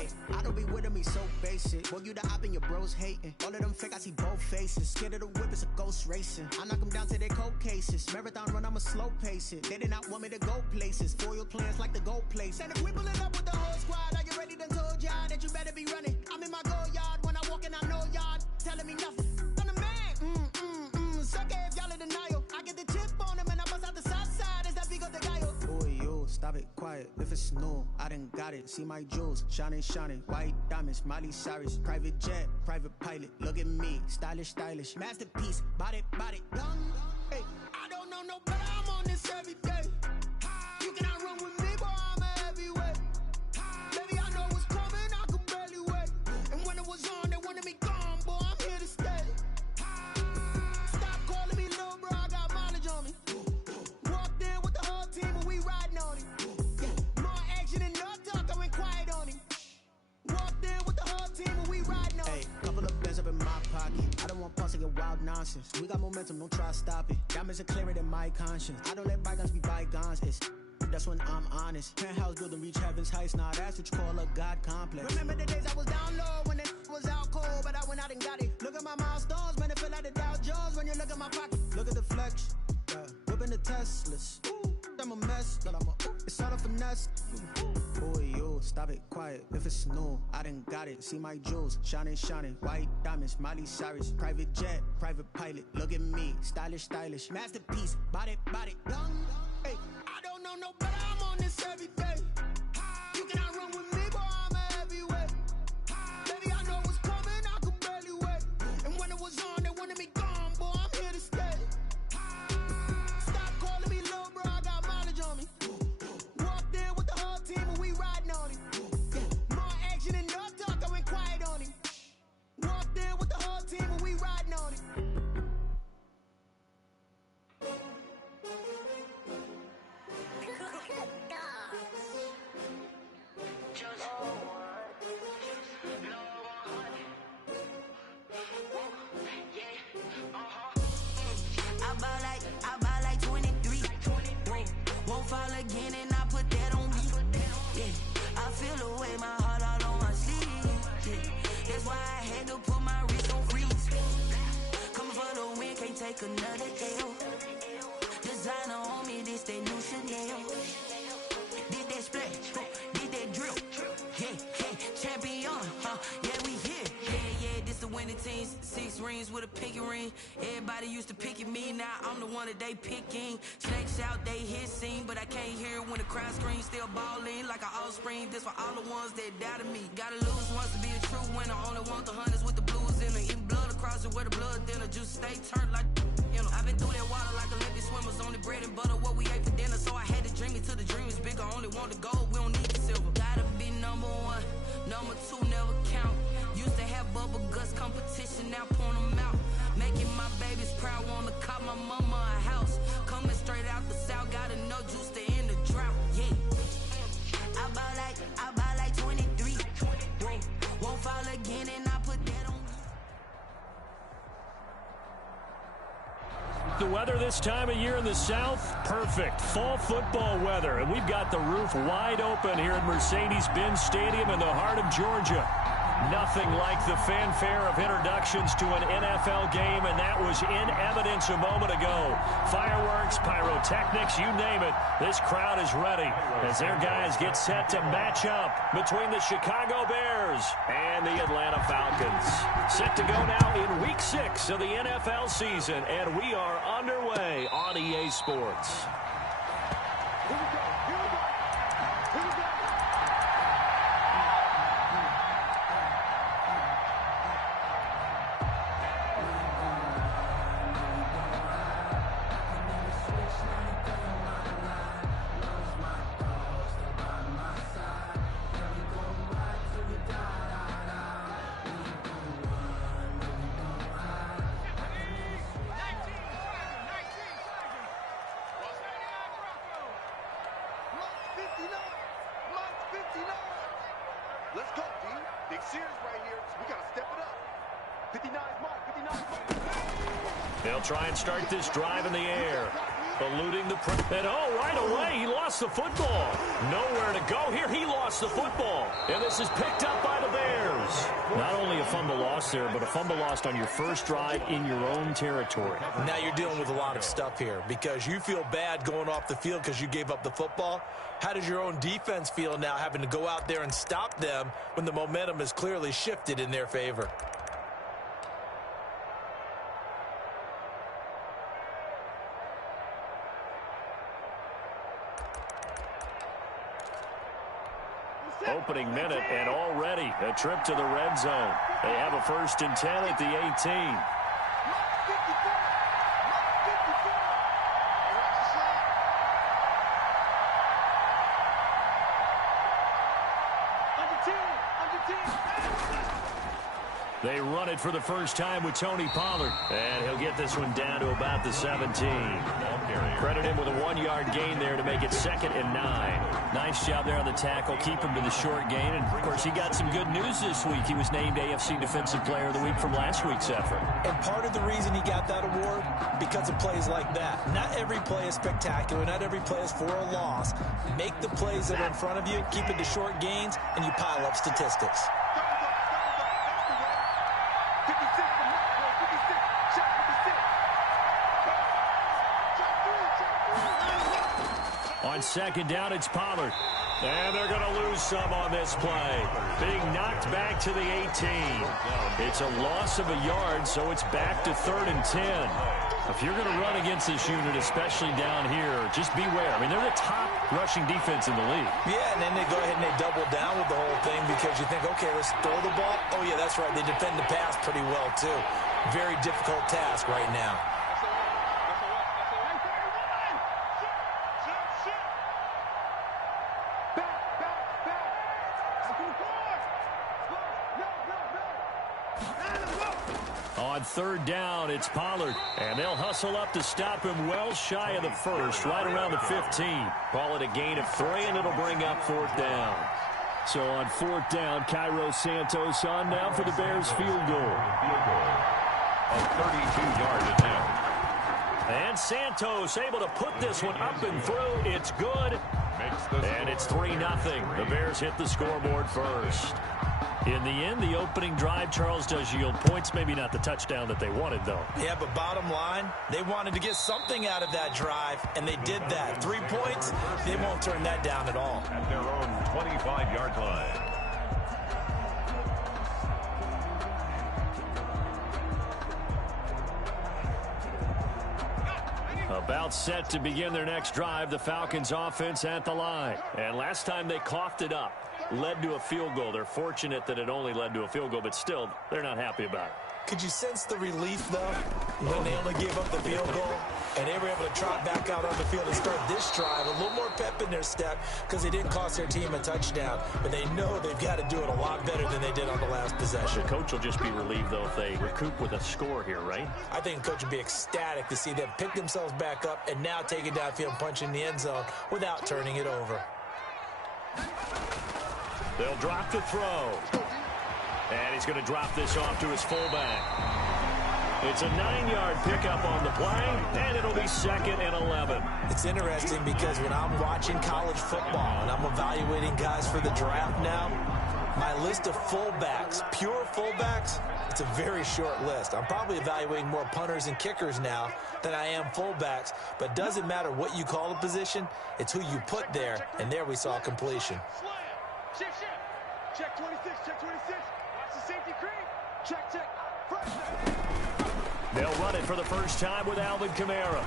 Hey, I don't be with him, he's so basic. Boy, you the op and your bros hating. All of them fake, I see both faces. Scared of the whip, it's a ghost racing. I knock them down to their cold cases. Marathon run, I'ma slow pace it. They did not want me to go places. Foil plans like the gold place. And if we pulling up with the whole squad, are you ready to told y'all that you better be running? I'm in my go yard when I walk in, I know y'all telling me nothing. I'm the man, sucker if y'all in denial. I get the chip on him and I bust out the south side. Is that big of the guy? Boy, yo, stop it, quiet. If it's new, I done got it. See my jewels, shining, shining. White diamonds, Miley Cyrus. Private jet, private pilot. Look at me, stylish, stylish. Masterpiece, body, young. Hey, I don't know no better. I'm on this every day. You cannot run with me, boy. I'm a heavyweight. Baby, I know what's coming. I could barely wait. And when it was on, they wanted me gone, boy. I'm here to stay. Stop calling me little bro. I got mileage on me. Walked in with the whole team and we riding on it. Yeah, more action and no talk. I went quiet on him. Walked in with the whole team and we riding on it. Hey, couple of bands up in my pocket. I don't want pulse to get wild nonsense. We got momentum, don't try to stop it. Diamonds are clearer than my conscience. I don't let bygones be bygones. That's when I'm honest. Penthouse building, reach heaven's heights. Now that's what you call a God complex. Remember the days I was down low when it was out cold, but I went out and got it. Look at my milestones, man, it feel like the Dow Jones when you look at my pocket. Look at the flex, yeah. Whipping the Teslas. Ooh, I'm a mess, but it's all a finesse. Boy, yo, stop it, quiet. If it's new, I done got it. See my jewels, shining, shining. White diamonds, Miley Cyrus. Private jet, private pilot. Look at me, stylish, stylish. Masterpiece, body, young. Hey, I don't know no better. I'm on this every day. You cannot run with me, boy. I'm a heavyweight. Baby, I know what's coming. I could barely wait. And when it was on, they wanted me gone, boy. I'm here to stay. Stop calling me little bro. I got mileage on me. Walked in with the whole team and we riding on it. Yeah, more action and no talk. I went quiet on him. Walked in with the whole team and we riding on it. I buy like 23. Won't fall again and I put that on me. Yeah, I feel the way, my heart all on my sleeve. Yeah, that's why I had to put my wrist on freeze. Coming for the win, can't take another L. Designer on me, this that new Chanel. Did that splash, did that drill. Yeah, champion, yeah, we here. Yeah, this the winning team. 6 rings with a pinky ring. Everybody used to pick at me, now I'm the one that they picking. Snakes out, they hit scene, but I can't hear it when the crowd screams. Still balling like an offspring. This for all the ones that doubted me. Gotta lose once to be a true winner. Only want the hunters with the blues in it. Eating blood across it where the blood dinner. Juice stay turned like you know. I've been through that water like Olympic swimmers. Only bread and butter, what we ate for dinner. So I had to dream it till the dream is bigger. Only want the gold, we don't need the silver. Gotta be number 1, number 2 never count. Used to have bubble guts competition, now point them out. Making my babies proud, wanna call my mama a house. Coming straight out the south, gotta know juice to end the drought. Yeah, I buy like 23. Won't fall again and I put that on. The weather this time of year in the South, perfect. Fall football weather. And we've got the roof wide open here at Mercedes-Benz Stadium in the heart of Georgia. Nothing like the fanfare of introductions to an NFL game, and that was in evidence a moment ago. Fireworks, pyrotechnics, you name it. This crowd is ready as their guys get set to match up between the Chicago Bears and the Atlanta Falcons. Set to go now in Week 6 of the NFL season, and we are underway on EA Sports. Let's go, D. Big series right here, so we got to step it up. 59's mark, 59's mark. They'll try and start this drive in the air. Eluding the and right away, he lost the football. Nowhere to go here. He lost the football. And this is picked up by the Bears. Not only a fumble loss there, but a fumble lost on your first drive in your own territory. Now you're dealing with a lot of stuff here because you feel bad going off the field because you gave up the football. How does your own defense feel now having to go out there and stop them when the momentum is clearly shifted in their favor? Opening minute, and already a trip to the red zone. They have a 1st and 10 at the 18. They run it for the first time with Tony Pollard. And he'll get this one down to about the 17. Credit him with a 1-yard gain there to make it 2nd and 9. Nice job there on the tackle. Keep him to the short gain. And, of course, he got some good news this week. He was named AFC Defensive Player of the Week from last week's effort. And part of the reason he got that award, because of plays like that. Not every play is spectacular. Not every play is for a loss. Make the plays that are in front of you, keep it to short gains, and you pile up statistics. On 2nd down, it's Pollard. And they're going to lose some on this play. Being knocked back to the 18. It's a loss of a yard, so it's back to 3rd and 10. If you're going to run against this unit, especially down here, just beware. I mean, they're the top rushing defense in the league. Yeah, and then they go ahead and they double down with the whole thing because you think, okay, let's throw the ball. Oh, yeah, that's right. They defend the pass pretty well, too. Very difficult task right now. On 3rd down, it's Pollard, and they'll hustle up to stop him well shy of the 1st, right around the 15. Call it a gain of 3, and it'll bring up 4th down. So on 4th down, Cairo Santos on now for the Bears field goal. A 32-yard attempt. And Santos able to put this one up and through. It's good. And it's 3-0. The Bears hit the scoreboard first. In the end, the opening drive, Charles, does yield points. Maybe not the touchdown that they wanted, though. Yeah, but bottom line, they wanted to get something out of that drive, and they did that. 3 points, they won't turn that down at all. At their own 25-yard line. About set to begin their next drive, the Falcons offense at the line. And last time they coughed it up, led to a field goal. They're fortunate that it only led to a field goal, but still, they're not happy about it. Could you sense the relief, though, when they only gave up the field goal? And they were able to trot back out on the field and start this drive. A little more pep in their step because they didn't cost their team a touchdown. But they know they've got to do it a lot better than they did on the last possession. The coach will just be relieved, though, if they recoup with a score here, right? I think the coach would be ecstatic to see them pick themselves back up and now take it downfield and punch in the end zone without turning it over. They'll drop the throw. And he's going to drop this off to his fullback. It's a 9-yard pickup on the play, and it'll be 2nd and 11. It's interesting because when I'm watching college football and I'm evaluating guys for the draft now, my list of fullbacks, pure fullbacks, it's a very short list. I'm probably evaluating more punters and kickers now than I am fullbacks, but it doesn't matter what you call the position, it's who you put there, and there we saw completion. Shift. Check 26, check 26. Watch the safety cream. Check. First down. They'll run it for the first time with Alvin Kamara.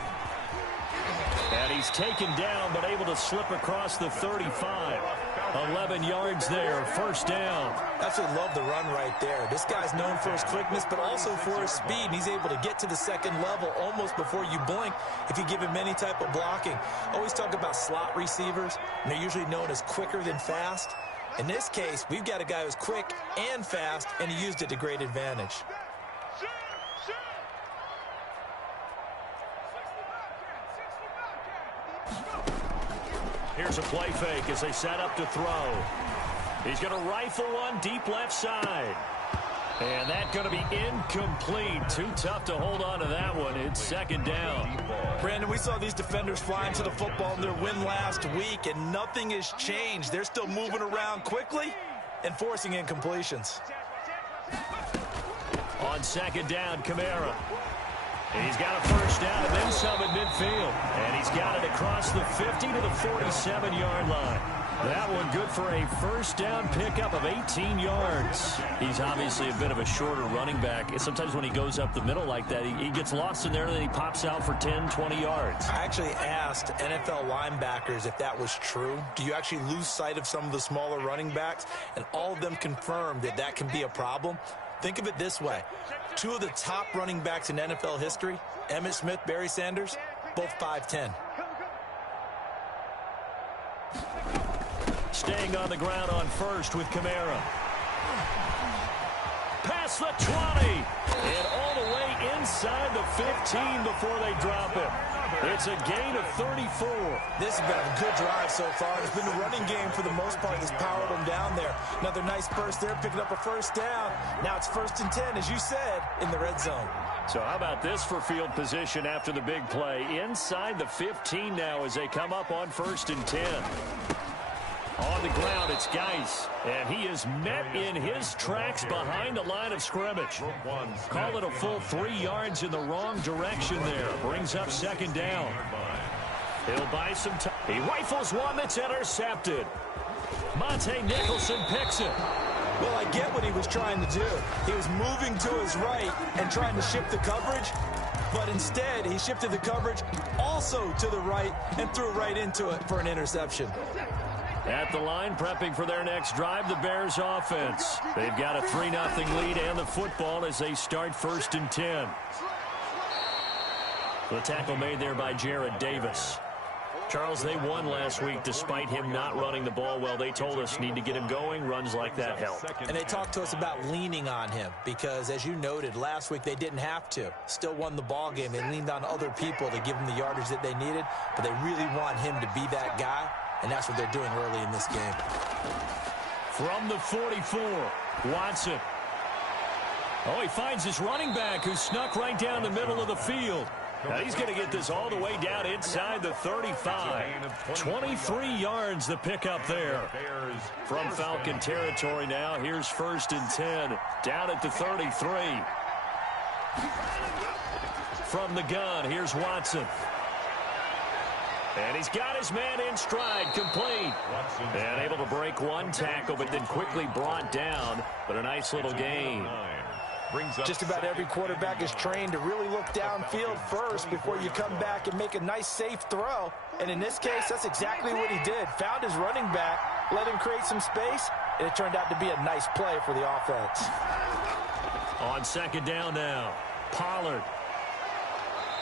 And he's taken down, but able to slip across the 35. 11 yards there, first down. Absolutely love the run right there. This guy's known for his quickness, but also for his speed. And he's able to get to the second level almost before you blink if you give him any type of blocking. Always talk about slot receivers, and they're usually known as quicker than fast. In this case, we've got a guy who's quick and fast, and he used it to great advantage. Here's a play fake as they set up to throw. He's going to rifle one deep left side. And that's going to be incomplete. Too tough to hold on to that one. It's second down. Brandon, we saw these defenders flying to the football in their win last week, and nothing has changed. They're still moving around quickly and forcing incompletions. On second down, Kamara. He's got a first down and then some at midfield. And he's got it across the 50 to the 47-yard line. That one good for a first down pickup of 18 yards. He's obviously a bit of a shorter running back. Sometimes when he goes up the middle like that, he gets lost in there and then he pops out for 10, 20 yards. I actually asked NFL linebackers if that was true. Do you actually lose sight of some of the smaller running backs? And all of them confirmed that that can be a problem. Think of it this way. Two of the top running backs in NFL history, Emmitt Smith, Barry Sanders, both 5'10". Staying on the ground on first with Kamara. Past the 20. And all the way inside the 15 before they drop it. It's a gain of 34. This has been a good drive so far. It's been the running game for the most part that's powered them down there. Another nice burst there, picking up a first down. Now it's 1st and 10, as you said, in the red zone. So how about this for field position after the big play? Inside the 15 now as they come up on 1st and 10. On the ground, it's Geis, and he is met in his tracks behind the line of scrimmage. Call it a full 3 yards in the wrong direction there. Brings up second down. He'll buy some time. He rifles one that's intercepted. Monte Nicholson picks it. Well, I get what he was trying to do. He was moving to his right and trying to shift the coverage, but instead he shifted the coverage also to the right and threw right into it for an interception. At the line, prepping for their next drive, the Bears offense. They've got a 3-0 lead and the football as they start 1st and 10. The tackle made there by Jared Davis. Charles, they won last week despite him not running the ball well. They told us need to get him going. Runs like that help. And they talked to us about leaning on him because, as you noted, last week they didn't have to. Still won the ball game. They leaned on other people to give them the yardage that they needed, but they really want him to be that guy. And that's what they're doing early in this game. From the 44, Watson. Oh, he finds his running back who snuck right down the middle of the field. Now he's going to get this all the way down inside the 35. 23 yards the pickup there. From Falcon territory now. Here's 1st and 10. Down at the 33. From the gun, here's Watson. And he's got his man in stride, complete. And able to break one tackle, but then quickly brought down. But a nice little gain. Just about every quarterback is trained to really look downfield first before you come back and make a nice, safe throw. And in this case, that's exactly what he did. Found his running back, let him create some space, and it turned out to be a nice play for the offense. On second down now, Pollard.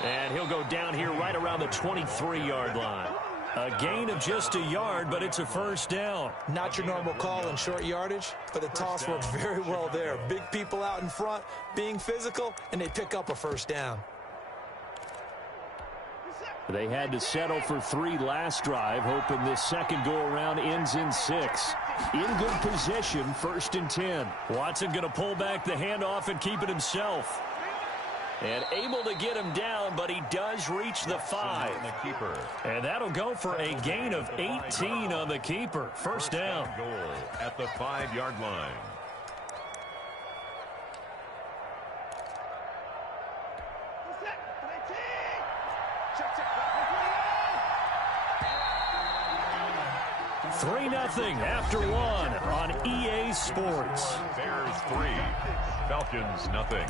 And he'll go down here right around the 23-yard line. A gain of just a yard, but it's a first down. Not your normal call in short yardage, but the toss worked very well there. Big people out in front, being physical, and they pick up a first down. They had to settle for 3 last drive, hoping this second go-around ends in 6. In good position, 1st and 10. Watson going to pull back the handoff and keep it himself. And able to get him down, but he does reach the 5. And that'll go for a gain of 18 on the keeper. First down. Goal at the 5-yard line. Three 0 after 1 on EA Sports. Bears 3, Falcons 0.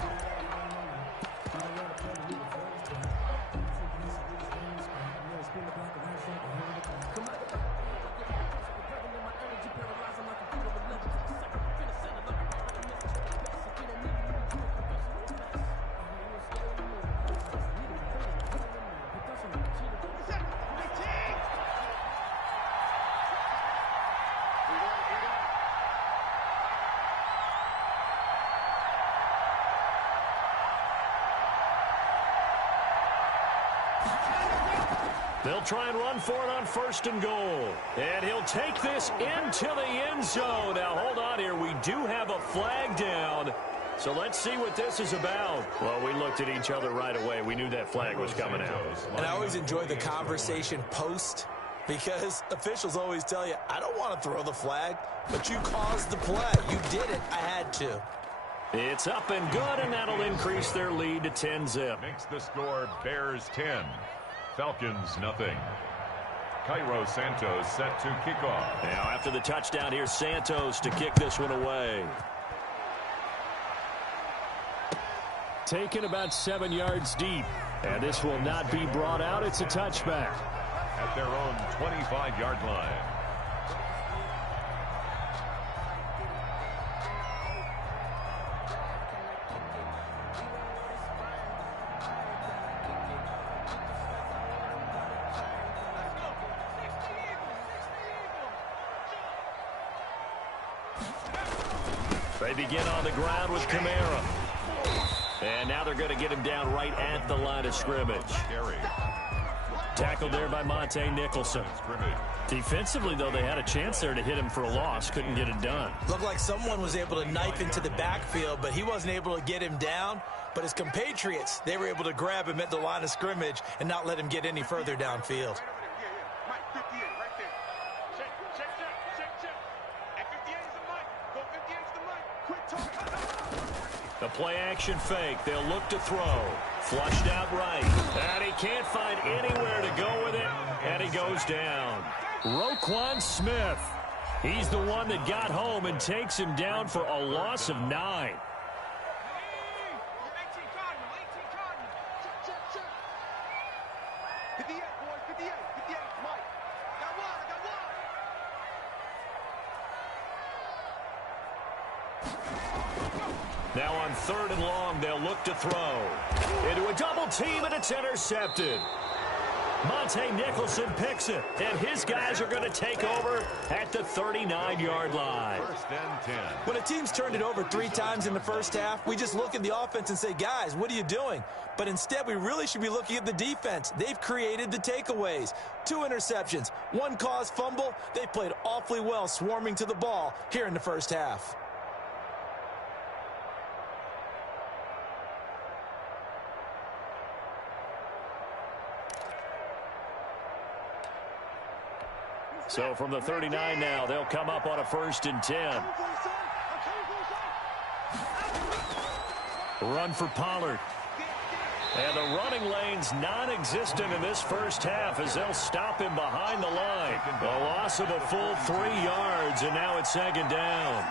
They'll try and run for it on 1st and goal. And he'll take this into the end zone. Now, hold on here. We do have a flag down. So let's see what this is about. Well, we looked at each other right away. We knew that flag was coming out. And I always enjoy the conversation post, because officials always tell you, I don't want to throw the flag, but you caused the play. You did it. I had to. It's up and good, and that'll increase their lead to 10-zip. Makes the score Bears 10, Falcons nothing. Cairo Santos set to kick off. Now after the touchdown, here's Santos to kick this one away. Taken about 7 yards deep, and this will not be brought out. It's a touchback. At their own 25-yard line. They begin on the ground with Kamara. And now they're going to get him down right at the line of scrimmage. Tackled there by Monte Nicholson. Defensively, though, they had a chance there to hit him for a loss. Couldn't get it done. Looked like someone was able to knife into the backfield, but he wasn't able to get him down. But his compatriots, they were able to grab him at the line of scrimmage and not let him get any further downfield. The play-action fake. They'll look to throw. Flushed out right. And he can't find anywhere to go with it. And he goes down. Roquan Smith. He's the one that got home and takes him down for a loss of 9. Now on 3rd and long, they'll look to throw. Into a double team, and it's intercepted. Monte Nicholson picks it, and his guys are going to take over at the 39-yard line. 1st and 10. When a team's turned it over 3 times in the first half, we just look at the offense and say, guys, what are you doing? But instead, we really should be looking at the defense. They've created the takeaways. 2 interceptions, 1 caused fumble. They played awfully well swarming to the ball here in the first half. So from the 39 now, they'll come up on a 1st and 10. Run for Pollard. And the running lane's non-existent in this first half as they'll stop him behind the line. A loss of a full 3 yards, and now it's 2nd down.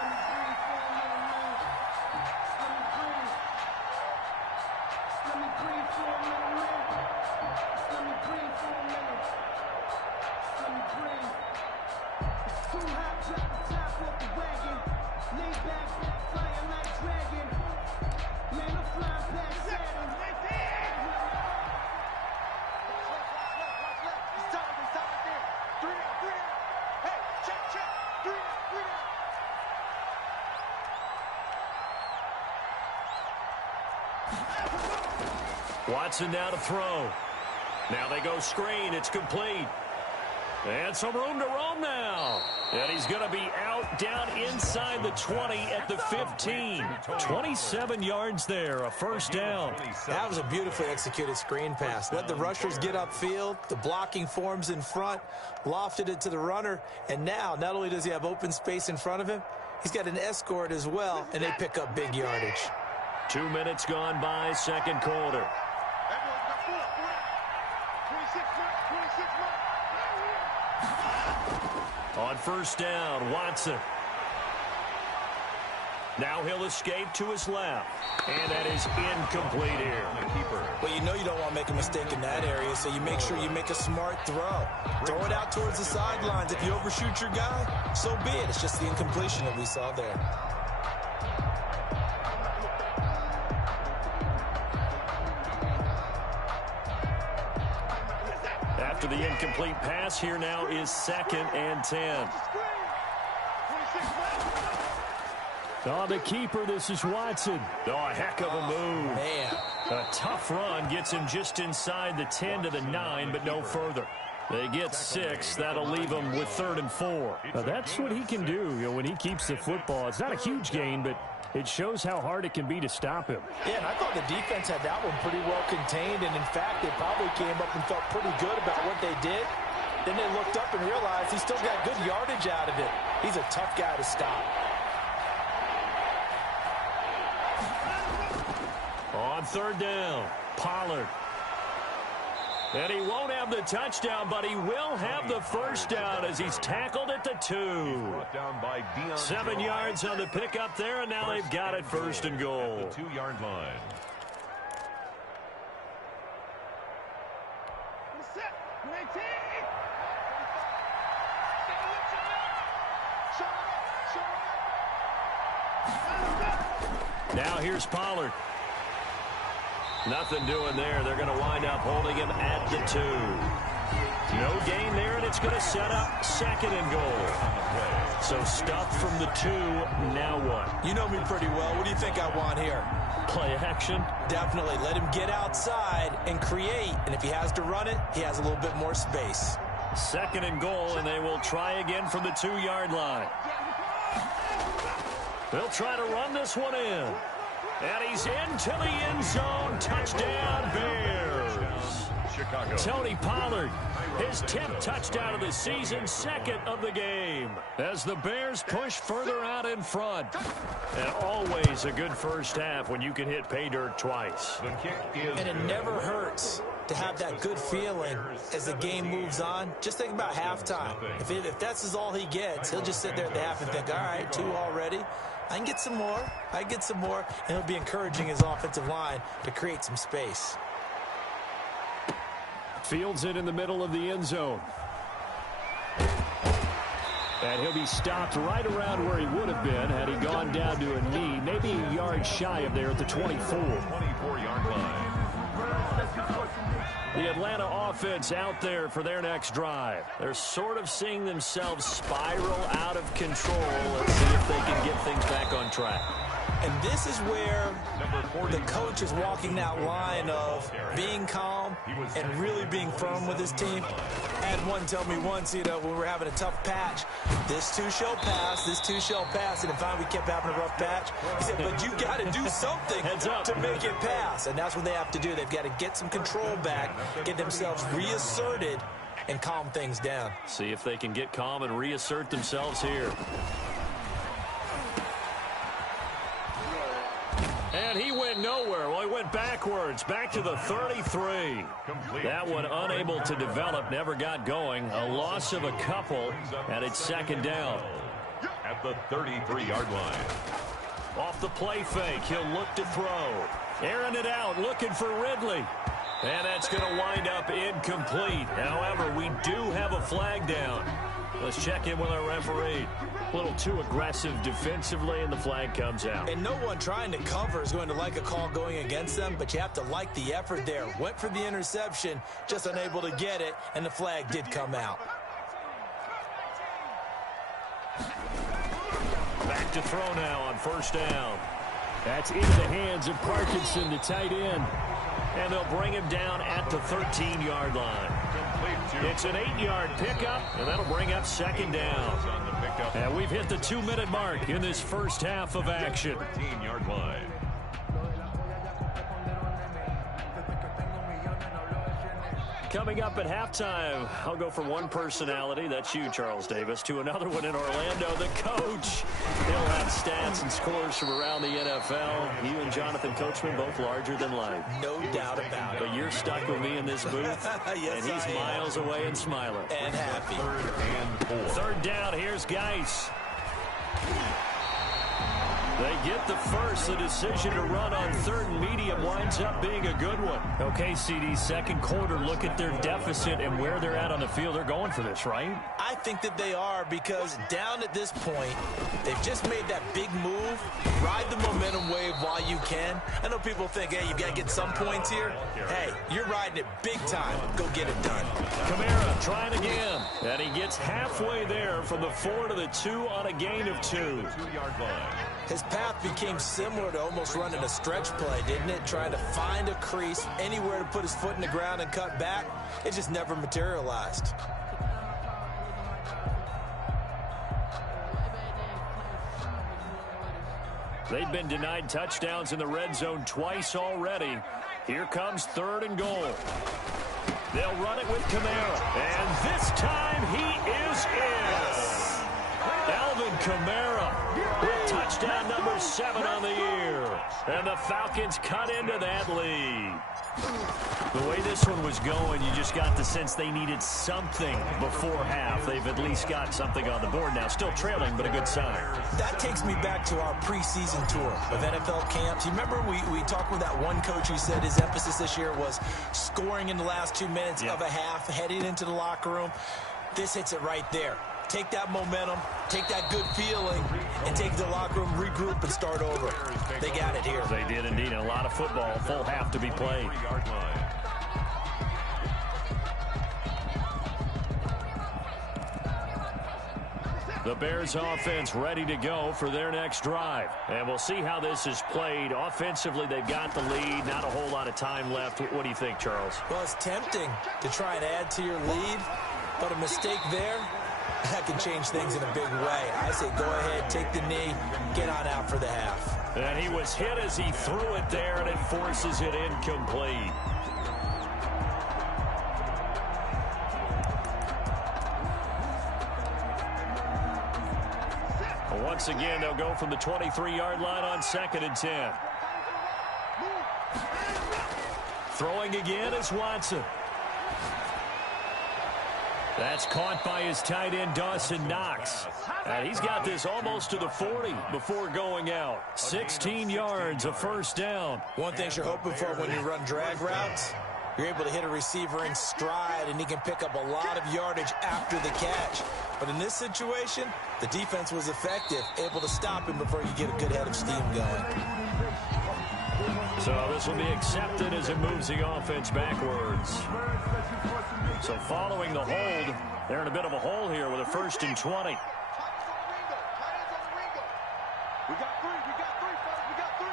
Watson now to throw. Now they go screen. It's complete. And some room to roam now. And he's going to be out down inside the 20 at the 15. 27 yards there, a 1st down. That was a beautifully executed screen pass. Let the rushers get upfield. The blocking forms in front. Lofted it to the runner. And now, not only does he have open space in front of him, he's got an escort as well, and they pick up big yardage. 2 minutes gone by, 2nd quarter. On 1st down, Watson. Now he'll escape to his left. And that is incomplete here. Well, you know you don't want to make a mistake in that area, so you make sure you make a smart throw. Throw it out towards the sidelines. If you overshoot your guy, so be it. It's just the incompletion that we saw there. After the incomplete pass, here now is 2nd and 10. Oh, the keeper, this is Watson. Oh, a heck of a move. Man. A tough run gets him just inside the 10 to the 9, but no further. They get 6. That'll leave them with 3rd and 4. Now, that's what he can do, when he keeps the football. It's not a huge gain, but It shows how hard it can be to stop him. Yeah, and I thought the defense had that one pretty well contained, and in fact, they probably came up and felt pretty good about what they did. Then they looked up and realized he still got good yardage out of it. He's a tough guy to stop. On third down, Pollard. And he won't have the touchdown, but he will have the first down as he's tackled at the 2. 7 yards on the pickup there, and now they've got it first and goal. At the 2-yard line. Now here's Pollard. Nothing doing there. They're going to wind up holding him at the 2. No gain there, and it's going to set up second and goal. So stuff from the 2. Now what? You know me pretty well. What do you think I want here? Play action? Definitely. Let him get outside and create. And if he has to run it, he has a little bit more space. Second and goal, and they will try again from the 2-yard line. They'll try to run this one in. And he's into the end zone. Touchdown, Bears. Chicago. Tony Pollard, his 10th touchdown of the season, second of the game. As the Bears push further out in front. And always a good first half when you can hit pay dirt twice. The kick is And it never hurts to have that good feeling as the game moves on. Just think about halftime. If that's all he gets, he'll just sit there at the half and think, all right, 2 already. I can get some more. I get some more. And he'll be encouraging his offensive line to create some space. Fields it in the middle of the end zone. And he'll be stopped right around where he would have been had he gone down to a knee, maybe a yard shy of there at the 24. 24-yard line. The Atlanta offense out there for their next drive. They're sort of seeing themselves spiral out of control. Let's see if they can get things back on track. And this is where the coach is walking that line of being calm and really being firm with his team. I had one tell me once, when we were having a tough patch, this too shall pass, this too shall pass. And in fact, we kept having a rough patch. He said, but you got to do something to make it pass. And that's what they have to do. They've got to get some control back, get themselves reasserted, and calm things down. See if they can get calm and reassert themselves here. And he went nowhere. Well, he went backwards, back to the 33. That one unable to develop, never got going. A loss of a couple, and it's second down. At the 33-yard line. Off the play fake, he'll look to throw. Airing it out, looking for Ridley. And that's going to wind up incomplete. However, we do have a flag down. Let's check in with our referee. A little too aggressive defensively, and the flag comes out. And no one trying to cover is going to like a call going against them, but you have to like the effort there. Went for the interception, just unable to get it, and the flag did come out. Back to throw now on first down. That's into the hands of Parkinson, the tight end. And they'll bring him down at the 13-yard line. It's an 8-yard pickup, and that'll bring up second down. And we've hit the 2-minute mark in this first half of action. 13-yard line. Coming up at halftime, I'll go from one personality, that's you, Charles Davis, to another one in Orlando, the coach. He'll have stats and scores from around the NFL. You and Jonathan Coachman, both larger than life. No doubt about it. But you're stuck with me in this booth, yes, and he's miles away and smiling. And happy. Third down, here's Geis. They get the first. The decision to run on third and medium winds up being a good one. Okay, CD, second quarter, look at their deficit and where they're at on the field. They're going for this, right? I think that they are, because down at this point, they've just made that big move. Ride the momentum wave while you can. I know people think, hey, you've got to get some points here. Hey, you're riding it big time. Go get it done. Kamara trying again. And he gets halfway there from the 4 to the 2 on a gain of 2. 2-yard line. His path became similar to almost running a stretch play, didn't it? Trying to find a crease, anywhere to put his foot in the ground and cut back. It just never materialized. They've been denied touchdowns in the red zone twice already. Here comes 3rd and goal. They'll run it with Kamara. And this time he is in. Alvin Kamara with touchdown number 7 on the year. And the Falcons cut into that lead. The way this one was going, you just got the sense they needed something before half. They've at least got something on the board now. Still trailing, but a good sign. That takes me back to our preseason tour of NFL camps. You remember we talked with that one coach who said his emphasis this year was scoring in the last 2 minutes of a half, heading into the locker room. This hits it right there. Take that momentum, take that good feeling, and take the locker room, regroup, and start over. They got it here. They did indeed. A lot of football, full half to be played. The Bears offense ready to go for their next drive. And we'll see how this is played. Offensively, they've got the lead. Not a whole lot of time left. What do you think, Charles? Well, it's tempting to try and add to your lead, but a mistake there, that can change things in a big way. I say go ahead, take the knee, get on out for the half. And he was hit as he threw it there, and it forces it incomplete. Once again, they'll go from the 23-yard line on 2nd and 10. Throwing again is Watson. That's caught by his tight end, Dawson Knox. And he's got this almost to the 40 before going out. 16 yards, a first down. One thing you're hoping for when you run drag routes, you're able to hit a receiver in stride, and he can pick up a lot of yardage after the catch. But in this situation, the defense was effective, able to stop him before you get a good head of steam going. So this will be accepted as it moves the offense backwards. So following the hold, they're in a bit of a hole here with a 1st and 20. We got 3. We got 3, fellas. We got 3.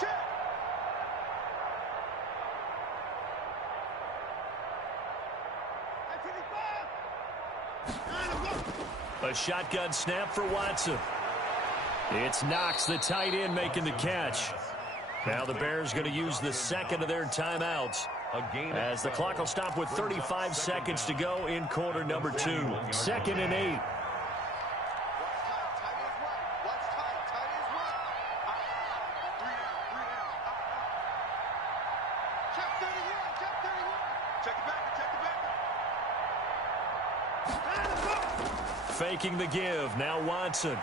Check. A shotgun snap for Watson. It's Knox, the tight end, making the catch. Now the Bears going to use the 2nd of their timeouts, as the clock will stop with 35 seconds to go in quarter number 2. 2nd and 8. Faking the give. Now Watson.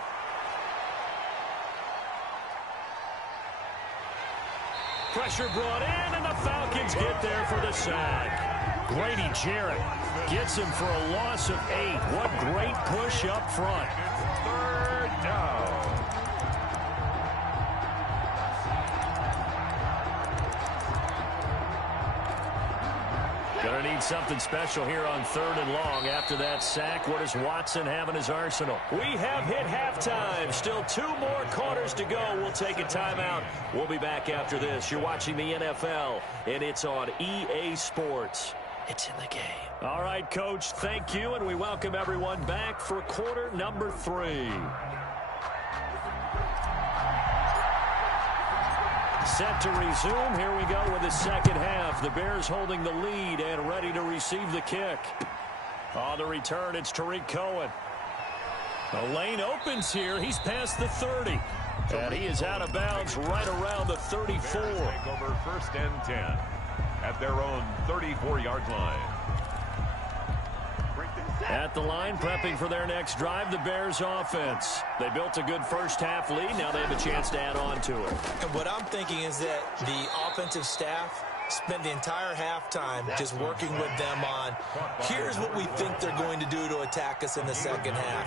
Pressure brought in, and the Falcons get there for the sack. Grady Jarrett gets him for a loss of 8. What great push up front. 3rd down. Gonna need something special here on 3rd and long after that sack. What does Watson have in his arsenal? We have hit halftime. Still 2 more quarters to go. We'll take a timeout. We'll be back after this. You're watching the NFL, and it's on EA Sports. It's in the game. All right, Coach, thank you, and we welcome everyone back for quarter number 3. Set to resume. Here we go with the second half. The Bears holding the lead and ready to receive the kick. On the return, it's Tariq Cohen. The lane opens here. He's past the 30. And he is out of bounds right around the 34. Take over 1st and 10 at their own 34-yard line. At the line, prepping for their next drive, the Bears offense. They built a good first half lead. Now they have a chance to add on to it. And what I'm thinking is that the offensive staff spent the entire halftime just working with them on, here's what we think they're going to do to attack us in the second half.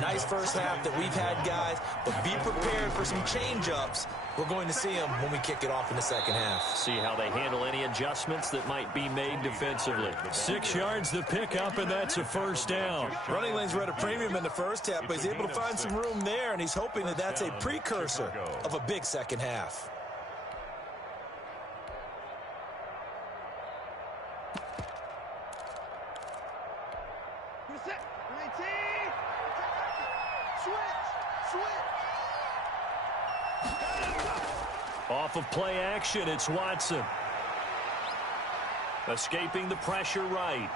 Nice first half that we've had, guys, but be prepared for some change-ups. We're going to see them when we kick it off in the second half. See how they handle any adjustments that might be made defensively. 6 yards to pick up, and that's a first down. Running lanes were at a premium in the first half, but he's able to find some room there, and he's hoping that that's a precursor of a big second half. Off of play action, it's Watson. Escaping the pressure right.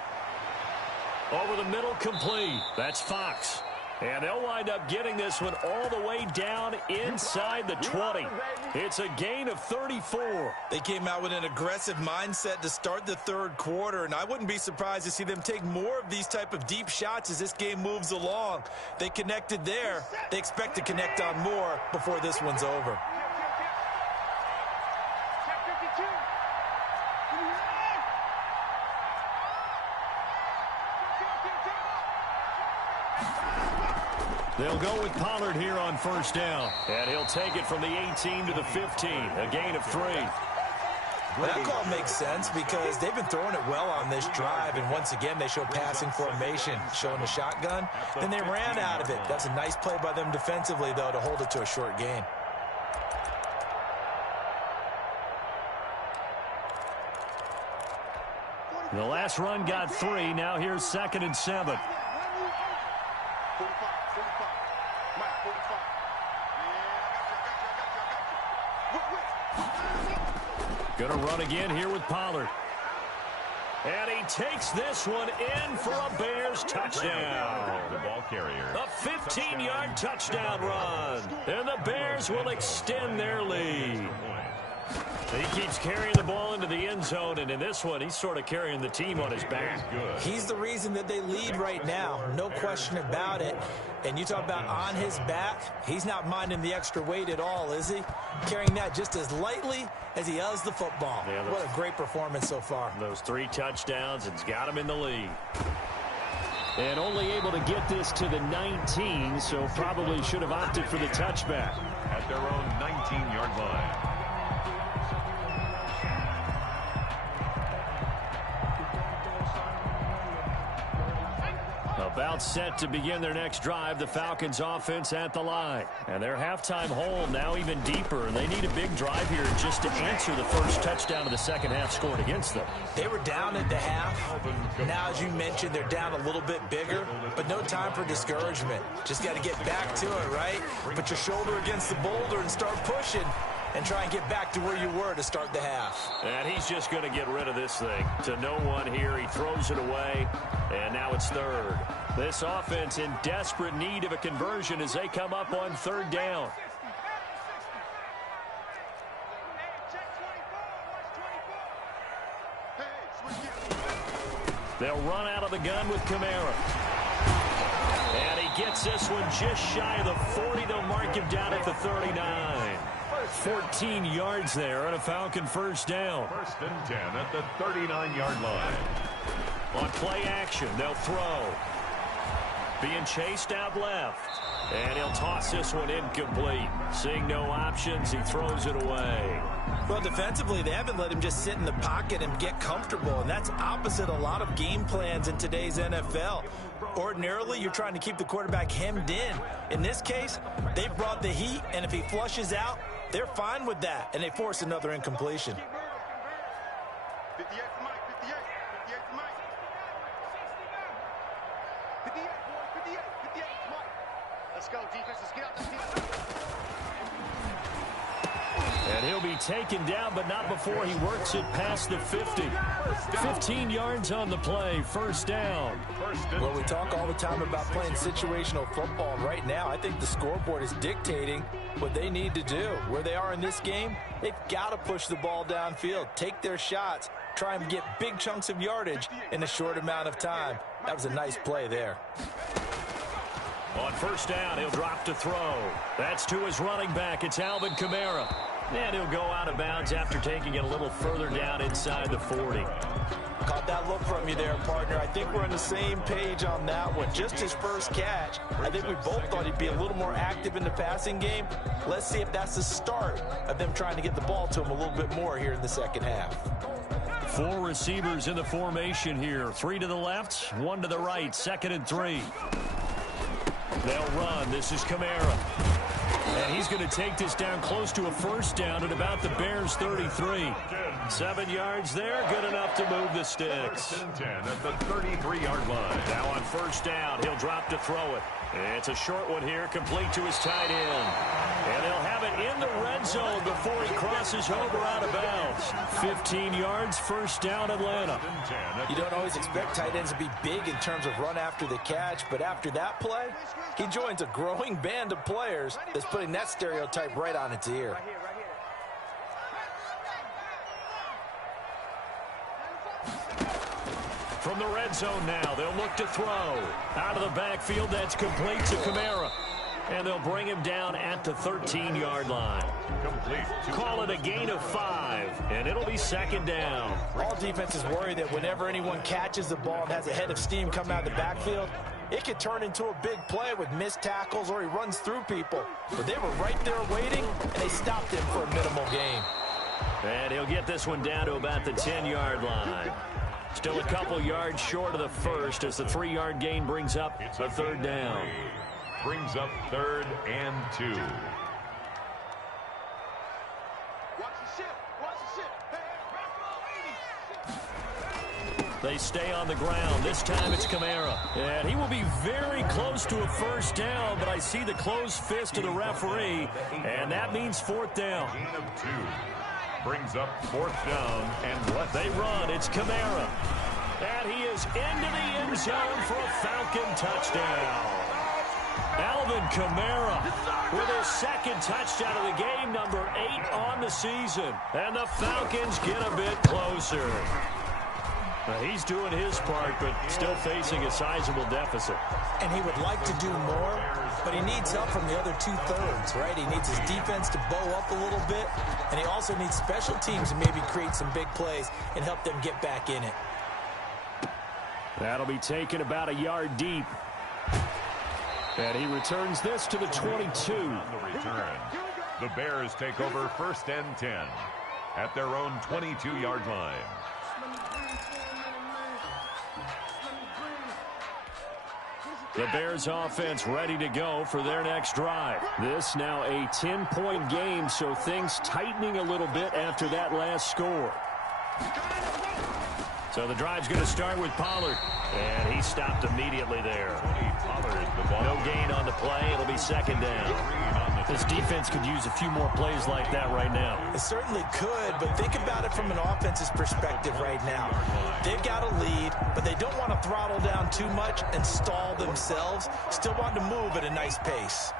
Over the middle, complete. That's Fox. And they'll wind up getting this one all the way down inside the 20. It's a gain of 34. They came out with an aggressive mindset to start the third quarter, and I wouldn't be surprised to see them take more of these type of deep shots as this game moves along. They connected there. They expect to connect on more before this one's over. They'll go with Pollard here on first down. And he'll take it from the 18 to the 15. A gain of 3. That call makes sense because they've been throwing it well on this drive, and once again they show passing formation, showing the shotgun. Then they ran out of it. That's a nice play by them defensively, though, to hold it to a short gain. The last run got 3. Now here's 2nd and 7. Gonna run again here with Pollard. And he takes this one in for a Bears touchdown. The ball carrier. A 15-yard touchdown run. And the Bears will extend their lead. He keeps carrying the ball into the end zone, and in this one, he's sort of carrying the team on his back. He's the reason that they lead right now, no question about it. And you talk about on his back, he's not minding the extra weight at all, is he? Carrying that just as lightly as he does the football. Yeah, what a great performance so far. Those 3 touchdowns, it's got him in the lead. And only able to get this to the 19, so probably should have opted for the touchback. At their own 19-yard line. About set to begin their next drive, the Falcons offense at the line. And their halftime hole now even deeper, and they need a big drive here just to answer the first touchdown of the second half scored against them. They were down at the half. Now, as you mentioned, they're down a little bit bigger, but no time for discouragement. Just got to get back to it, right? Put your shoulder against the boulder and start pushing. And try and get back to where you were to start the half. And he's just going to get rid of this thing. To no one here, he throws it away, and now it's 3rd. This offense in desperate need of a conversion as they come up on 3rd down. They'll run out of the gun with Kamara. And he gets this one just shy of the 40. They'll mark him down at the 39. 14 yards there on a Falcon first down. 1st and 10 at the 39-yard line. On play action, they'll throw. Being chased out left. And he'll toss this one incomplete. Seeing no options, he throws it away. Well, defensively, they haven't let him just sit in the pocket and get comfortable, and that's opposite a lot of game plans in today's NFL. Ordinarily, you're trying to keep the quarterback hemmed in. In this case, they brought the heat, and if he flushes out, they're fine with that, and they force another incompletion. 58 for Mike, 58 for Mike. 58, boy, 58 for Mike. Let's go, defense, let's get out the field. And he'll be taken down, but not before he works it past the 50. 15 yards on the play, 1st down. Well, we talk all the time about playing situational football, and right now I think the scoreboard is dictating what they need to do. Where they are in this game, they've got to push the ball downfield, take their shots, try and get big chunks of yardage in a short amount of time. That was a nice play there. On 1st down, he'll drop to throw. That's to his running back. It's Alvin Kamara. And he'll go out of bounds after taking it a little further down inside the 40. Caught that look from you there, partner. I think we're on the same page on that one. Just his first catch. I think we both thought he'd be a little more active in the passing game. Let's see if that's the start of them trying to get the ball to him a little bit more here in the second half. 4 receivers in the formation here. 3 to the left, 1 to the right. 2nd and 3. They'll run. This is Kamara. And he's going to take this down close to a first down at about the Bears' 33. 7 yards there, good enough to move the sticks. 10 at the 33-yard line. Now on first down, he'll drop to throw it. It's a short one here, complete to his tight end. And they'll have it in the red zone before he crosses over out of bounds. 15 yards, first down, Atlanta. You don't always expect tight ends to be big in terms of run after the catch, but after that play, he joins a growing band of players that's putting that stereotype right on its ear. From the red zone now, they'll look to throw. Out of the backfield, that's complete to Kamara. And they'll bring him down at the 13-yard line. Complete. Call it a gain of 5, and it'll be second down. All defenses worry that whenever anyone catches the ball and has a head of steam coming out of the backfield, it could turn into a big play with missed tackles or he runs through people. But they were right there waiting, and they stopped him for a minimal gain. And he'll get this one down to about the 10-yard line. Still a couple yards short of the first as the 3-yard gain brings up a third down. Brings up 3rd and 2. Watch the ship. Watch the ship. They stay on the ground. This time it's Kamara. And he will be very close to a first down, but I see the closed fist of the referee, and that means 4th down. Gain of 2. Brings up 4th down and left. They run. It's Kamara. And he is into the end zone for a Falcon touchdown. Alvin Kamara with his second touchdown of the game, number 8 on the season. And the Falcons get a bit closer. He's doing his part, but still facing a sizable deficit. And he would like to do more, but he needs help from the other 2/3, right? He needs his defense to bow up a little bit, and he also needs special teams to maybe create some big plays and help them get back in it. That'll be taken about a yard deep. And he returns this to the 22. On the return, the Bears take over 1st and 10 at their own 22-yard line. The Bears offense ready to go for their next drive. This now a 10-point game, so things tightening a little bit after that last score. So the drive's going to start with Pollard. And he stopped immediately there. No gain on the play. It'll be second down. This defense could use a few more plays like that right now. It certainly could, but think about it from an offense's perspective right now. They've got a lead, but they don't want to throttle down too much and stall themselves. Still want to move at a nice pace.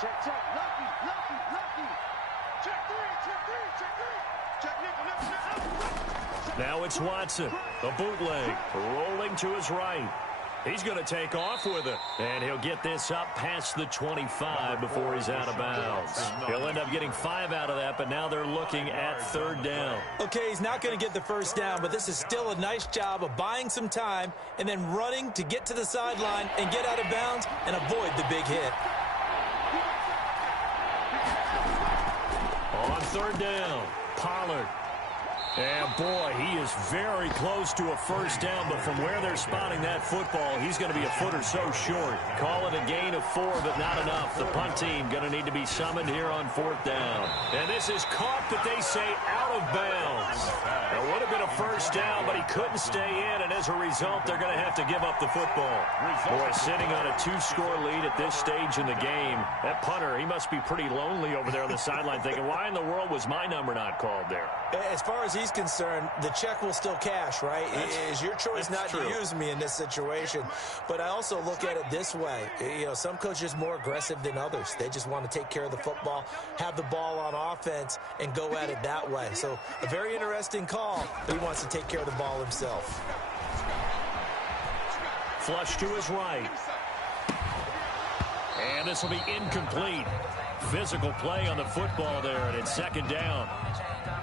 Check, lucky. Check 3, check 3. Check nickel. Now it's Watson, the bootleg, rolling to his right. He's going to take off with it, and he'll get this up past the 25 before he's out of bounds. He'll end up getting 5 out of that, but now they're looking at 3rd down. Okay, he's not going to get the first down, but this is still a nice job of buying some time and then running to get to the sideline and get out of bounds and avoid the big hit. On 3rd down, Pollard. And boy, he is very close to a first down, but from where they're spotting that football, he's going to be a foot or so short. Call it a gain of 4, but not enough. The punt team going to need to be summoned here on 4th down. And this is caught, but they say out of bounds. It would have been a first down, but he couldn't stay in, and as a result, they're going to have to give up the football. Boy, sitting on a 2-score lead at this stage in the game, that punter, he must be pretty lonely over there on the sideline thinking, why in the world was my number not called there? As far as he's concerned, the check will still cash, right? It is your choice not to use me in this situation. But I also look at it this way. You know, some coaches are more aggressive than others. They just want to take care of the football, have the ball on offense, and go at it that way. So a very interesting call, but he wants to take care of the ball himself. Flush to his right. And this will be incomplete. Physical play on the football there, and it's 2nd down.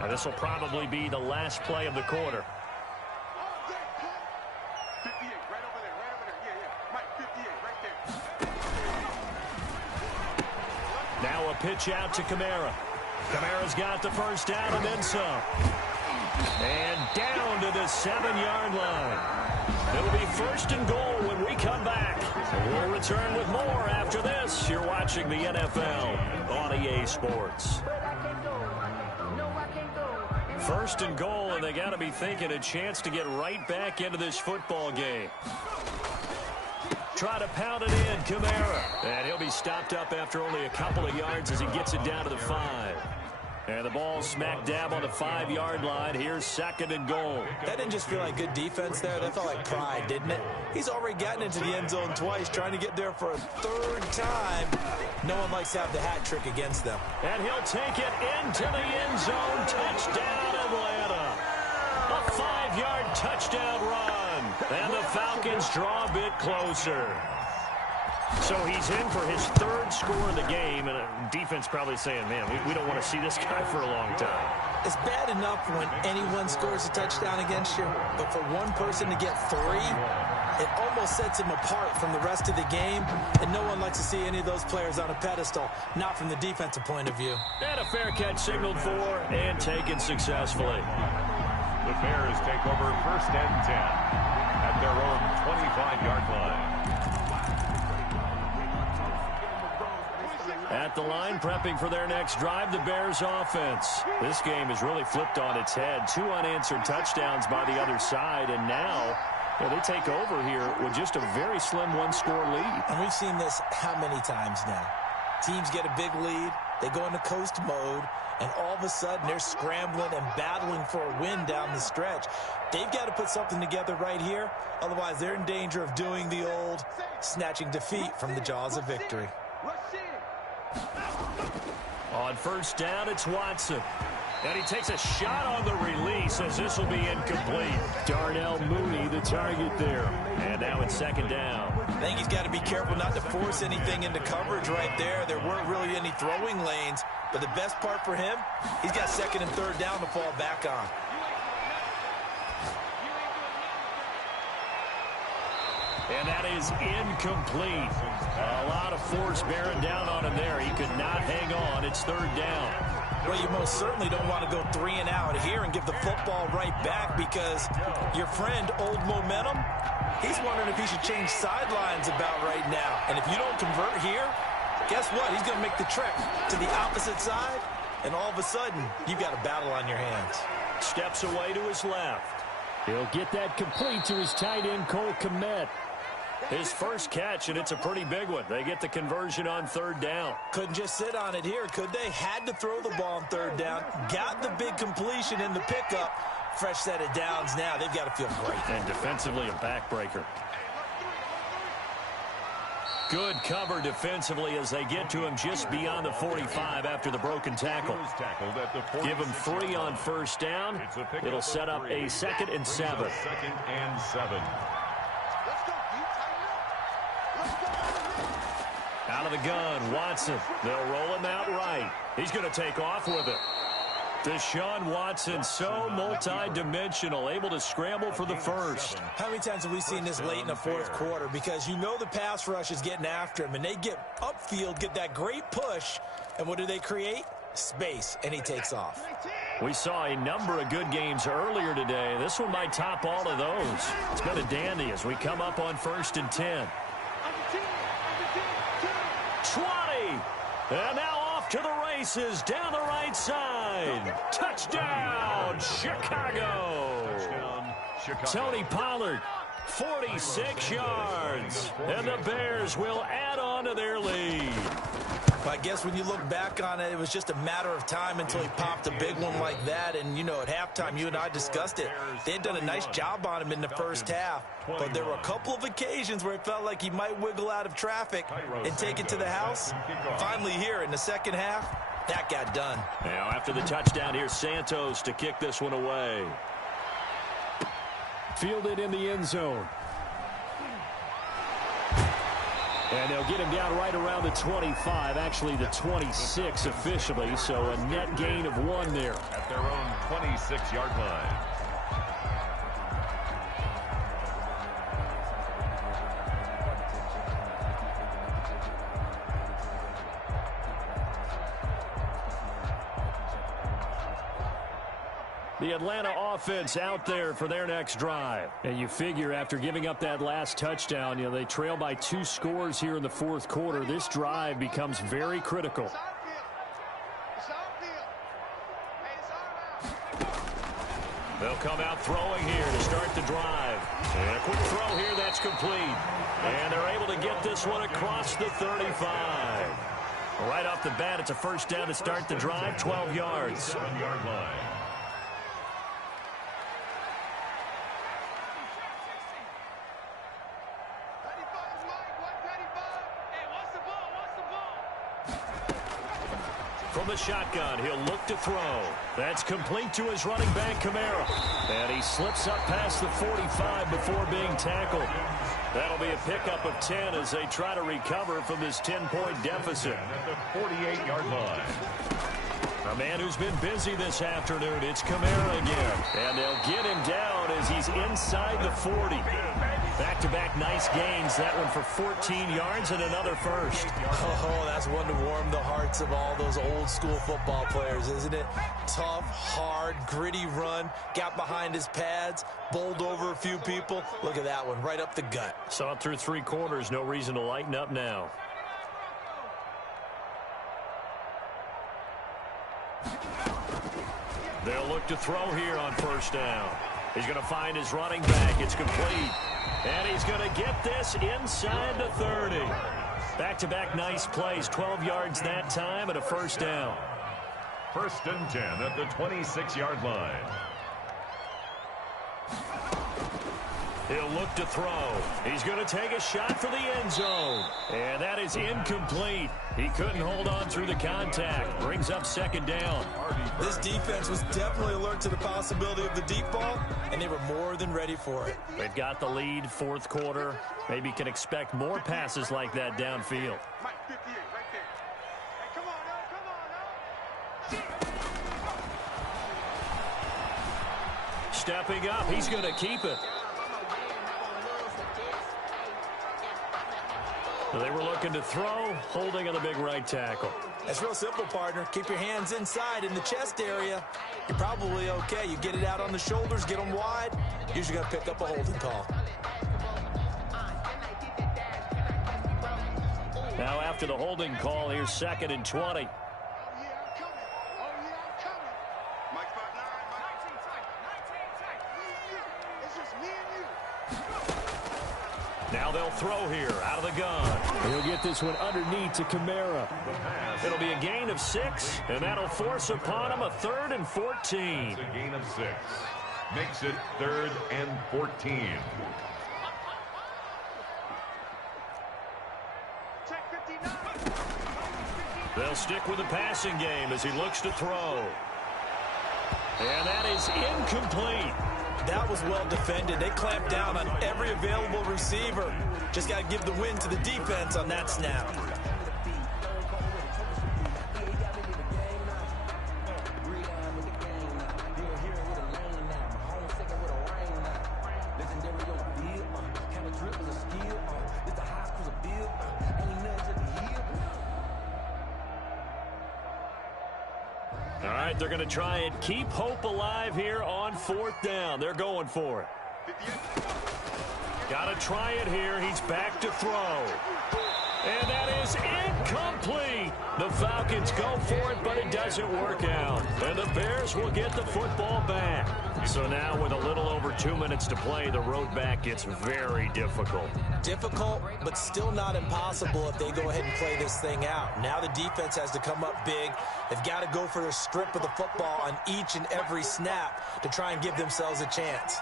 And this will probably be the last play of the quarter. 58, right over there. Yeah. Mike, 58, right there. Now a pitch out to Kamara. Kamara's got the first down and then some. And down to the 7-yard line. It'll be 1st and goal when we come back. We'll return with more after this. You're watching the NFL on EA Sports. 1st and goal, and they got to be thinking a chance to get right back into this football game. Try to pound it in, Kamara. And he'll be stopped up after only a couple of yards as he gets it down to the 5. And the ball smack dab on the 5-yard line. Here's 2nd and goal. That didn't just feel like good defense there. That felt like pride, didn't it? He's already gotten into the end zone twice, trying to get there for a 3rd time. No one likes to have the hat trick against them. And he'll take it into the end zone. Touchdown, Atlanta. A 5-yard touchdown run. And the Falcons draw a bit closer. So he's in for his 3rd score of the game, and defense probably saying, man, we don't want to see this guy for a long time. It's bad enough when anyone scores a touchdown against you, but for one person to get 3, it almost sets him apart from the rest of the game, and no one likes to see any of those players on a pedestal, not from the defensive point of view. And a fair catch signaled for and taken successfully. The Bears take over 1st and 10 at their own 25-yard line. At the line, prepping for their next drive, the Bears offense. This game has really flipped on its head. 2 unanswered touchdowns by the other side, and now they take over here with just a very slim 1-score lead. And we've seen this how many times now? Teams get a big lead, they go into coast mode, and all of a sudden they're scrambling and battling for a win down the stretch. They've got to put something together right here, otherwise they're in danger of doing the old snatching defeat from the jaws of victory. On 1st down, it's Watson. And he takes a shot on the release as this will be incomplete. Darnell Mooney, the target there. And now it's 2nd down. I think he's got to be careful not to force anything into coverage right there. There weren't really any throwing lanes. But the best part for him, he's got 2nd and 3rd down to fall back on. And that is incomplete. A lot of force bearing down on him there. He could not hang on. It's 3rd down. Well, you most certainly don't want to go 3 and out here and give the football right back, because your friend, Old Momentum, he's wondering if he should change sidelines about right now. And if you don't convert here, guess what? He's going to make the trek to the opposite side, and all of a sudden, you've got a battle on your hands. Steps away to his left. He'll get that complete to his tight end, Cole Kmet. His first catch, and it's a pretty big one. They get the conversion on 3rd down. Couldn't just sit on it here, could they? Had to throw the ball on 3rd down. Got the big completion in the pickup. Fresh set of downs now. They've got to feel great. And defensively, a backbreaker. Good cover defensively as they get to him just beyond the 45 after the broken tackle. Give him 3 on 1st down. It'll set up a 2nd and 7. 2nd and 7. Out of the gun, Watson. They'll roll him out right. He's going to take off with it. Deshaun Watson, so multi-dimensional, able to scramble for the 1st. How many times have we seen this late in the 4th quarter? Because you know the pass rush is getting after him, and they get upfield, get that great push, and what do they create? Space, and he takes off. We saw a number of good games earlier today. This one might top all of those. It's been a dandy as we come up on 1st and 10. 20. And now off to the races down the right side. Touchdown, Chicago. Tony Pollard, 46 yards. And the Bears will add on to their lead. I guess when you look back on it, it was just a matter of time until he popped a big one like that. And, you know, at halftime, you and I discussed it. They had done a nice job on him in the 1st half. But there were a couple of occasions where it felt like he might wiggle out of traffic and take it to the house. Finally here in the 2nd half, that got done. Now after the touchdown, here's Santos to kick this one away. Fielded in the end zone. And they'll get him down right around the 25, actually the 26 officially, so a net gain of 1 there. At their own 26-yard line. The Atlanta offense out there for their next drive. And you figure after giving up that last touchdown, they trail by 2 scores here in the fourth quarter. This drive becomes very critical. They'll come out throwing here to start the drive. And a quick throw here, that's complete. And they're able to get this one across the 35. Right off the bat, it's a first down to start the drive, 12 yards. 7-yard line. From the shotgun, he'll look to throw. That's complete to his running back, Kamara. And he slips up past the 45 before being tackled. That'll be a pickup of 10 as they try to recover from this 10-point deficit. At the 48-yard line. A man who's been busy this afternoon, it's Kamara again. And they'll get him down as he's inside the 40. Back-to-back nice gains, that one for 14 yards and another first. Oh, that's one to warm the hearts of all those old-school football players, isn't it? Tough, hard, gritty run, got behind his pads, bowled over a few people. Look at that one, right up the gut. Saw it through 3 quarters, no reason to lighten up now. They'll look to throw here on first down. He's going to find his running back. It's complete. And he's going to get this inside the 30. Back-to-back nice plays, 12 yards that time and a first down. 1st and 10 at the 26-yard line. He'll look to throw. He's going to take a shot for the end zone. And that is incomplete. He couldn't hold on through the contact. Brings up 2nd down. This defense was definitely alert to the possibility of the deep ball, and they were more than ready for it. They've got the lead, 4th quarter. Maybe can expect more passes like that downfield. Mike 58 right there. Hey, come on now. Stepping up, he's going to keep it. They were looking to throw, holding on the big right tackle. That's real simple, partner. Keep your hands inside in the chest area. You're probably okay. You get it out on the shoulders, get them wide. Usually going to pick up a holding call. Now after the holding call, here's 2nd and 20. Now they'll throw here out of the gun. He'll get this one underneath to Kamara. It'll be a gain of 6, and that'll force upon him a 3rd and 14. It's a gain of 6. Makes it 3rd and 14. They'll stick with the passing game as he looks to throw. And that is incomplete. That was well defended. They clamped down on every available receiver. Just got to give the win to the defense on that snap. All right, they're going to try and keep hope alive here on 4th down. They're going for it. Got to try it here. He's back to throw. And that is incomplete. The Falcons go for it, but it doesn't work out. And the Bears will get the football back. So now with a little over 2 minutes to play, the road back gets very difficult. Difficult, but still not impossible if they go ahead and play this thing out. Now the defense has to come up big. They've got to go for a strip of the football on each and every snap to try and give themselves a chance.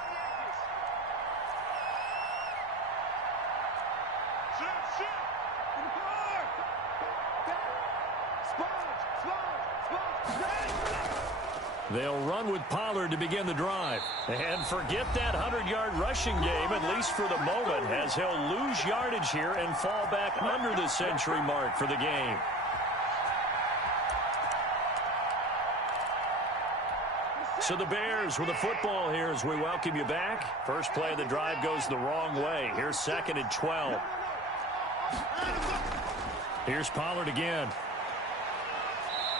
They'll run with Pollard to begin the drive. And forget that 100-yard rushing game, at least for the moment, as he'll lose yardage here and fall back under the century mark for the game. So the Bears with the football here as we welcome you back. First play of the drive goes the wrong way. Here's 2nd and 12. Here's Pollard again.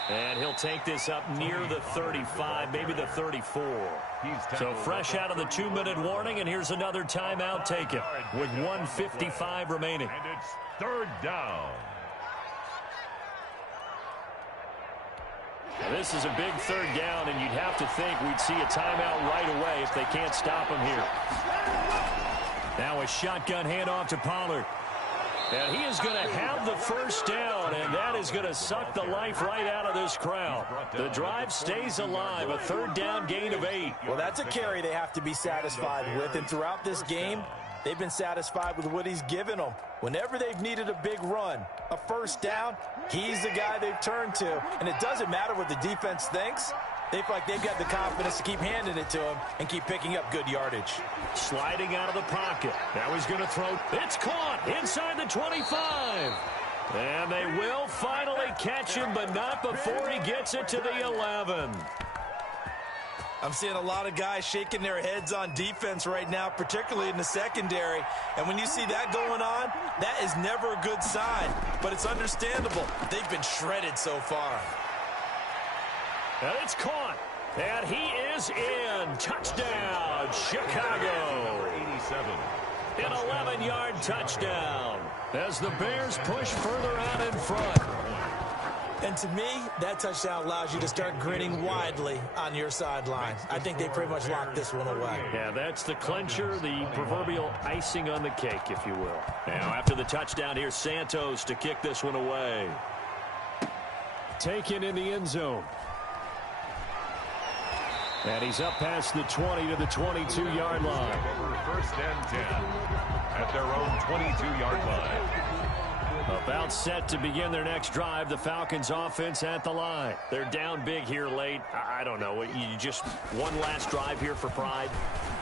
And he'll take this up near the 35, maybe the 34. So fresh out of the 2-minute warning, and here's another timeout taken with 1:55 remaining. And it's third down. Now this is a big third down, and you'd have to think we'd see a timeout right away if they can't stop him here. Now a shotgun handoff to Pollard. And he is going to have the first down, and that is going to suck the life right out of this crowd. The drive stays alive, a third down gain of 8. Well, that's a carry they have to be satisfied with, and throughout this game, they've been satisfied with what he's given them. Whenever they've needed a big run, a first down, he's the guy they've turned to. And it doesn't matter what the defense thinks. They feel like they've got the confidence to keep handing it to him and keep picking up good yardage. Sliding out of the pocket. Now he's going to throw. It's caught inside the 25. And they will finally catch him, but not before he gets it to the 11. I'm seeing a lot of guys shaking their heads on defense right now, particularly in the secondary. And when you see that going on, that is never a good sign. But it's understandable. They've been shredded so far. And it's caught. And he is in. Touchdown, Chicago. 87. An 11-yard touchdown as the Bears push further out in front. And to me, that touchdown allows you to start grinning widely on your sideline. I think they pretty much locked this one away. Yeah, that's the clincher, the proverbial icing on the cake, if you will. Now, after the touchdown, here's Santos to kick this one away. Taken in the end zone. And he's up past the 20 to the 22-yard line. First and 10 at their own 22-yard line. About set to begin their next drive. The Falcons offense at the line. They're down big here late. I don't know. You just one last drive here for pride?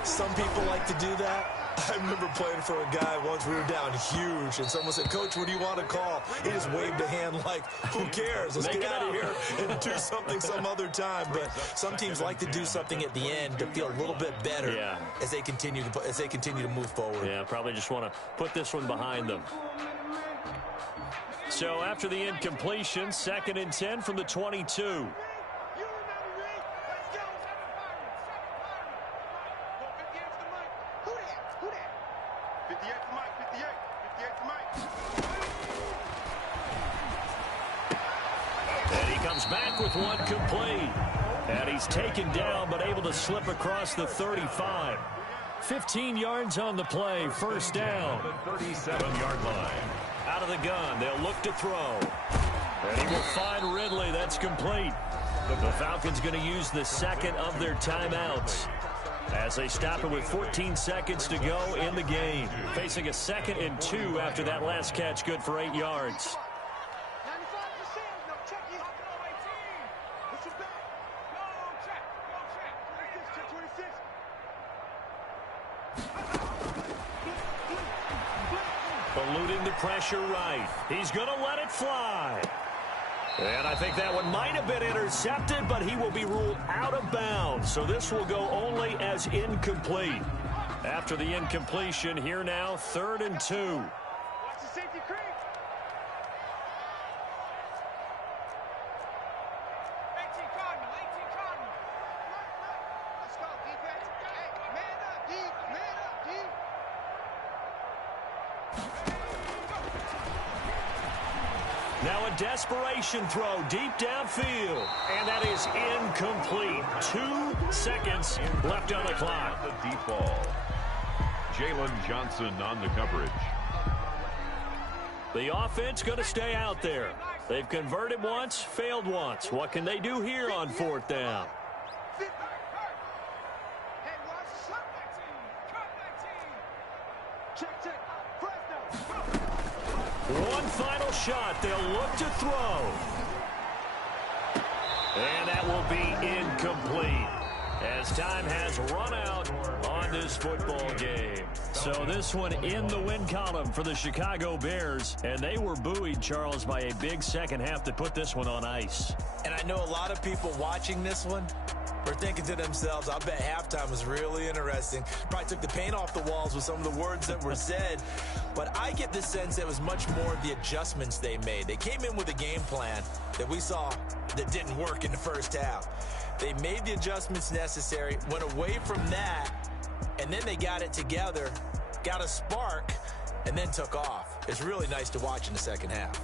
Some people like to do that. I remember playing for a guy once. We were down huge, and someone said, "Coach, what do you want to call?" He just waved a hand like, "Who cares? Let's get out of here and do something some other time." But some teams like to do something at the end to feel a little bit better as they continue to move forward. Yeah, probably just want to put this one behind them. So after the incompletion, 2nd and 10 from the 22. And he comes back with one complete. And he's taken down but able to slip across the 35. 15 yards on the play, first down. 37-yard line. Out of the gun, they'll look to throw. And he will find Ridley. That's complete. The Falcons going to use the second of their timeouts as they stop it with 14 seconds to go in the game. Facing a 2nd and 2 after that last catch, good for 8 yards. Eluding the pressure right. He's going to let it fly. And I think that one might have been intercepted, but he will be ruled out of bounds. So this will go only as incomplete. After the incompletion, here now, 3rd and 2. Watch the safety creep. 18 Cardinal. Let's go, defense. Hey, man up, D. Man up, D. Now a desperation throw deep downfield. And that is incomplete. 2 seconds left on the clock. The deep ball. Jalen Johnson on the coverage. The offense going to stay out there. They've converted once, failed once. What can they do here on 4th down? One final shot. They'll look to throw. And that will be incomplete as time has run out on this football game. So this one in the win column for the Chicago Bears. And they were buoyed, Charles, by a big second half that put this one on ice. And I know a lot of people watching this one, were thinking to themselves, I bet halftime was really interesting. Probably took the paint off the walls with some of the words that were said. But I get the sense it was much more of the adjustments they made. They came in with a game plan that we saw that didn't work in the first half. They made the adjustments necessary, went away from that, and then they got it together, got a spark, and then took off. It's really nice to watch in the second half.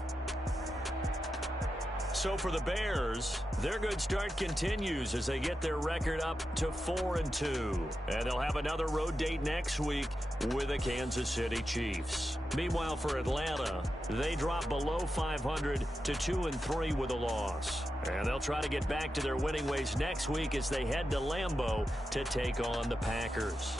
So for the Bears, their good start continues as they get their record up to 4-2. And they'll have another road date next week with the Kansas City Chiefs. Meanwhile, for Atlanta, they drop below 500 to 2-3 with a loss. And they'll try to get back to their winning ways next week as they head to Lambeau to take on the Packers.